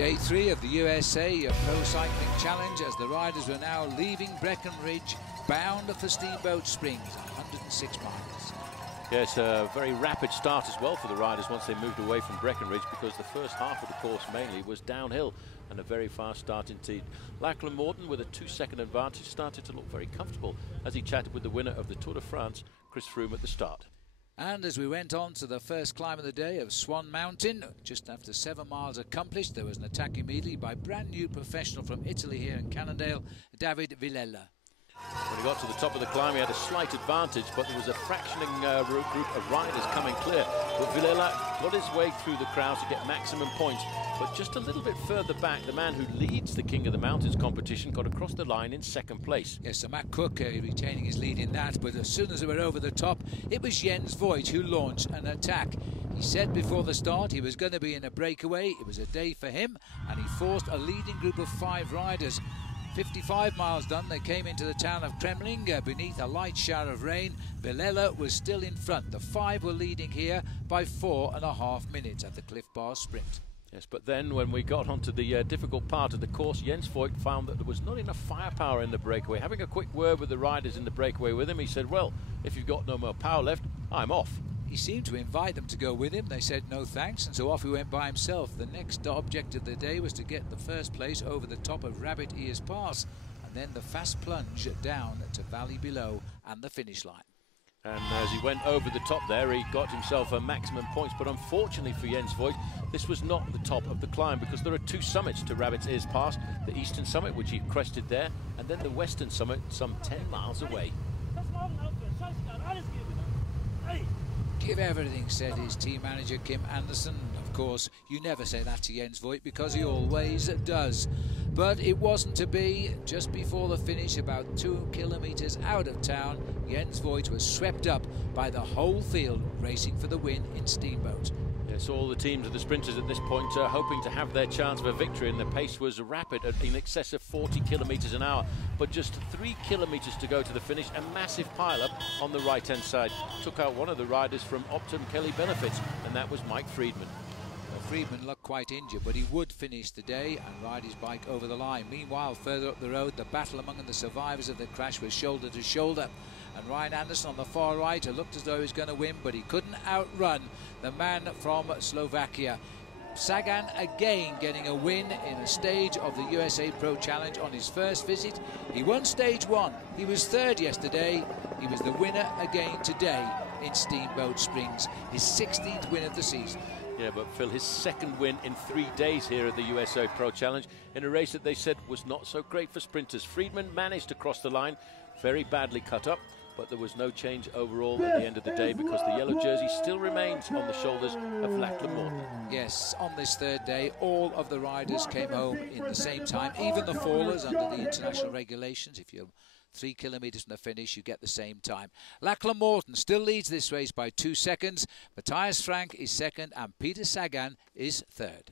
Day 3 of the USA Pro Cycling Challenge as the riders were now leaving Breckenridge, bound for Steamboat Springs, 106 miles. Yes, a very rapid start as well for the riders once they moved away from Breckenridge, because the first half of the course mainly was downhill and a very fast start indeed. Lachlan Morton, with a 2-second advantage, started to look very comfortable as he chatted with the winner of the Tour de France, Chris Froome, at the start. And as we went on to the first climb of the day of Swan Mountain, just after 7 miles accomplished, there was an attack immediately by brand new professional from Italy here in Cannondale, David Villela. When he got to the top of the climb, he had a slight advantage, but there was a fractioning group of riders coming clear. But Villela got his way through the crowd to get maximum points. But just a little bit further back, the man who leads the King of the Mountains competition got across the line in second place. Yes, so Matt Cook retaining his lead in that, but as soon as they were over the top, it was Jens Voigt who launched an attack. He said before the start he was going to be in a breakaway. It was a day for him, and he forced a leading group of 5 riders. 55 miles done, they came into the town of Kremling beneath a light shower of rain. Villela was still in front. The 5 were leading here by 4.5 minutes at the Cliff Bar Sprint. Yes, but then when we got onto the difficult part of the course, Jens Voigt found that there was not enough firepower in the breakaway. Having a quick word with the riders in the breakaway with him, he said, well, if you've got no more power left, I'm off. He seemed to invite them to go with him. They said no thanks, and so off he went by himself. The next object of the day was to get the first place over the top of Rabbit Ears Pass, and then the fast plunge down to Valley Below and the finish line. And as he went over the top there, he got himself a maximum points. But unfortunately for Jens Voigt, this was not the top of the climb, because there are 2 summits to Rabbit's Ears Pass. The eastern summit, which he crested there, and then the western summit some 10 miles away. Give everything, said his team manager Kim Anderson. Of course, you never say that to Jens Voigt, because he always does. But it wasn't to be. Just before the finish, about 2 kilometres out of town, Jens Voigt was swept up by the whole field racing for the win in Steamboat. Yes, all the teams of the sprinters at this point are hoping to have their chance of a victory, and the pace was rapid at in excess of 40 kilometres an hour. But just 3 kilometres to go to the finish, a massive pile-up on the right-hand side took out one of the riders from Optum Kelly Benefits, and that was Mike Friedman. Well, Friedman looked quite injured, but he would finish the day and ride his bike over the line. Meanwhile, further up the road, the battle among the survivors of the crash was shoulder to shoulder. And Ryan Anderson on the far right, who looked as though he was going to win, but he couldn't outrun the man from Slovakia. Sagan again getting a win in a stage of the USA Pro Challenge on his first visit. He won stage 1. He was 3rd yesterday. He was the winner again today in Steamboat Springs, his 16th win of the season. Yeah, but Phil, his 2nd win in 3 days here at the USA Pro Challenge in a race that they said was not so great for sprinters. Friedman managed to cross the line, very badly cut up, but there was no change overall at the end of the day, because the yellow jersey still remains on the shoulders of Lachlan Morton. Yes, on this 3rd day, all of the riders came home in the same time, even the fallers under the international regulations. If you're 3 kilometres from the finish, you get the same time. Lachlan Morton still leads this race by 2 seconds. Matthias Frank is 2nd, and Peter Sagan is 3rd.